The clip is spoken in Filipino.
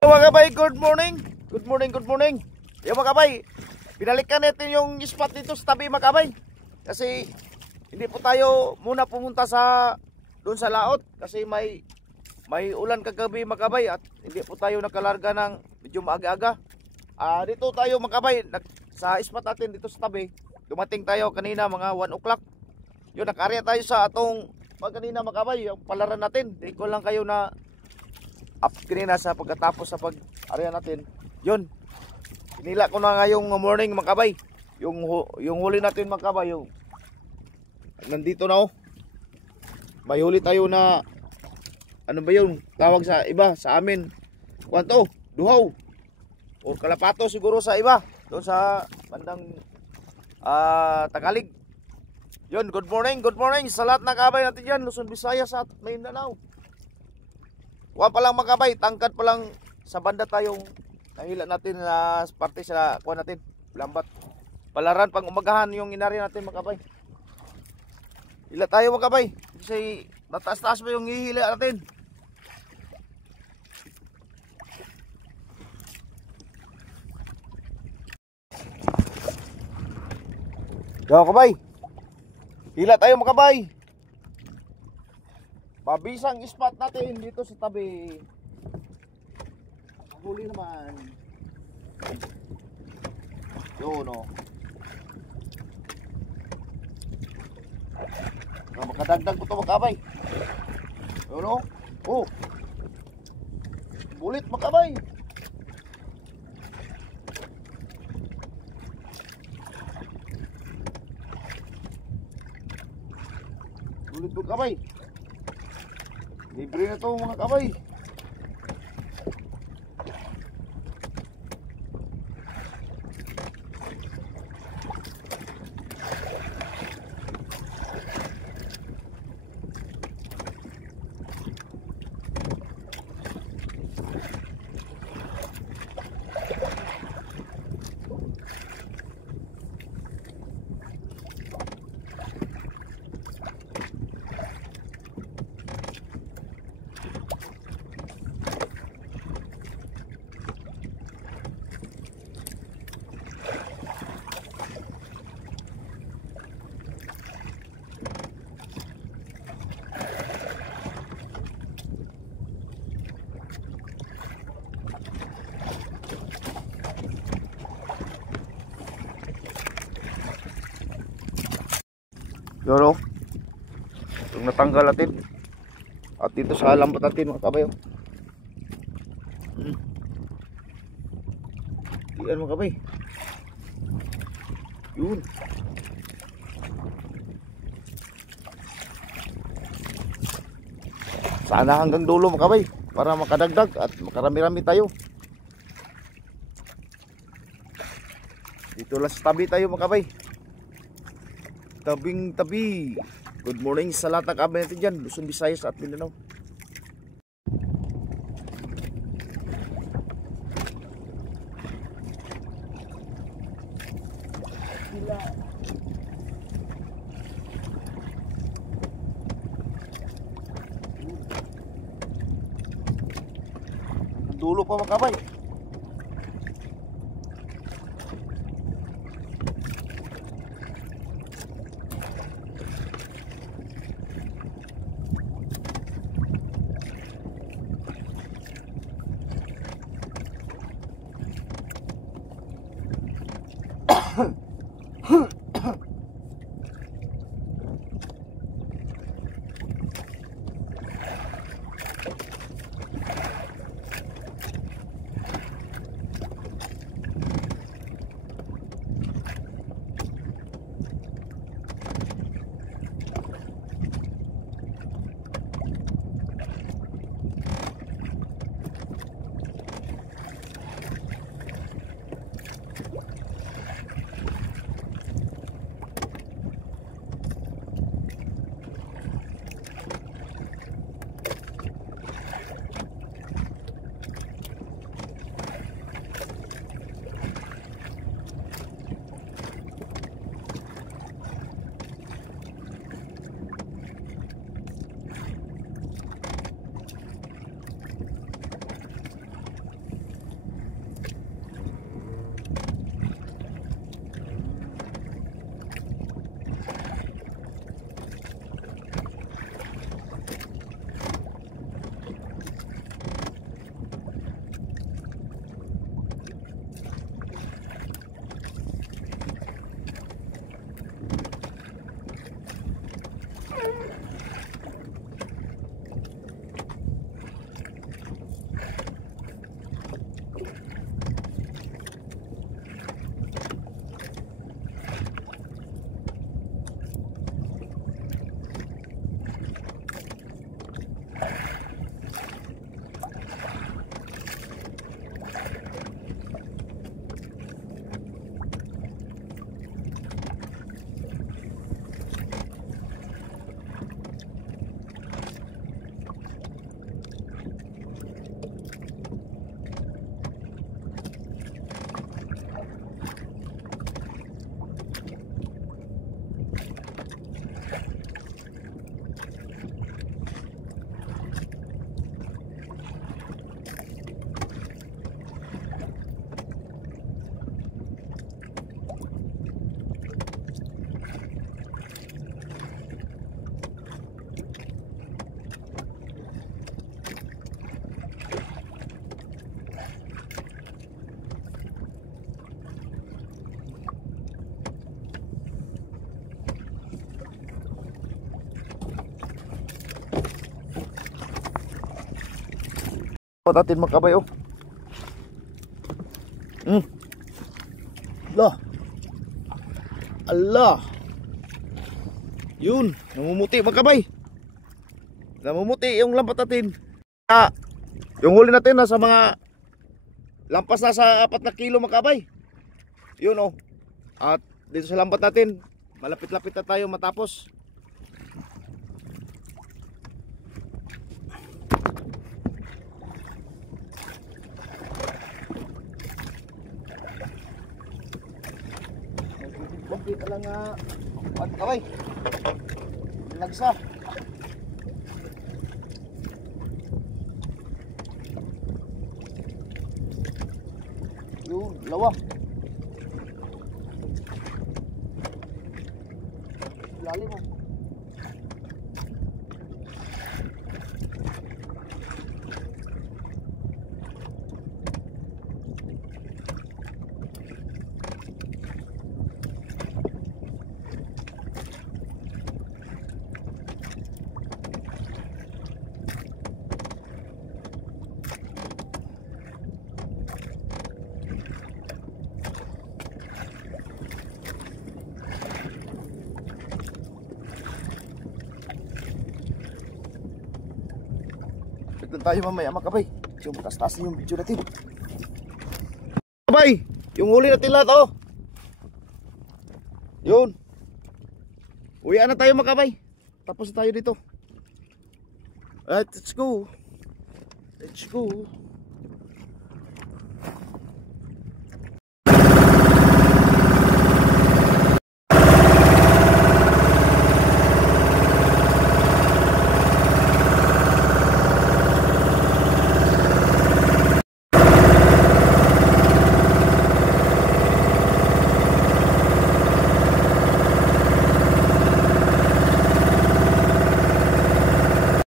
Mga kabay, good morning. Good morning, good morning. Yung mga kabay, pinalikan natin yung spot dito sa tabi mga kabay. Kasi hindi po tayo muna pumunta sa doon sa laot kasi may ulan kagabi mga kabay at hindi po tayo nakalarga ng medyo maaga-aga. Dito tayo mga kabay sa spot natin dito sa tabi. Dumating tayo kanina mga 1 o'clock. Yun, nakarya tayo sa atong kanina mga kabay, yung palaran natin. Hindi ko lang kayo na up kanina sa pagkatapos sa pag-area natin. Yun, hinila ko na ngayong morning mga kabay. Yung huli natin mga kabay, yung nandito na may huli tayo na ano ba yun, tawag sa iba, sa amin kwanto, duhaw o kalapato siguro sa iba doon sa bandang Tagalog. Yun, good morning sa lahat ng kabay natin dyan, Luzon, Visayas at Mindanao. Kuha pa lang mga kabay, tangkad pa lang sa banda tayong nahila natin na parte sa kuha natin, lambat. Palaran pang umagahan yung inari natin mga kabay. Hila tayo mga kabay, kasi mataas-taas pa yung hihila natin. Yo kabay, hila tayo mga kabay. Mabisang spot natin dito sa tabi. Huli naman. Yun o. Makadagdag po ito makabay. Yun o. Oh. Bulit makabay. Bulit makabay. Libre na ito mga kabay. Yun o, yung natanggal natin at dito sa lambat natin mga kabay. Iyan mga kabay. Yun, sana hanggang dulo mga kabay para makadagdag at makarami-rami tayo. Dito lang sa tabi tayo mga kabay, tabing tabi. Good morning sa lahat ng kabay natin dyan, Luzon, Visayas at Mindanao. Dulo pa mga kabay. lampat natin mga kabay, oh. Allah. Allah. Yun, namumuti mga kabay. Namumuti yung lampat natin. Yung huli natin nasa mga lampas na sa 4 na kilo mga kabay. Yun, oh. At dito sa lambat natin, malapit-lapit na tayo matapos. Dito lang nga kaway lagsa. Yun, lawa. Lalim mo. Tignan tayo mamaya mga kabay. Yung taas-taas yung video natin. Kabay, yung huli natin lahat, oh. Yun. Uwian na tayo mga kabay. Tapos na tayo dito. Alright, let's go. Let's go.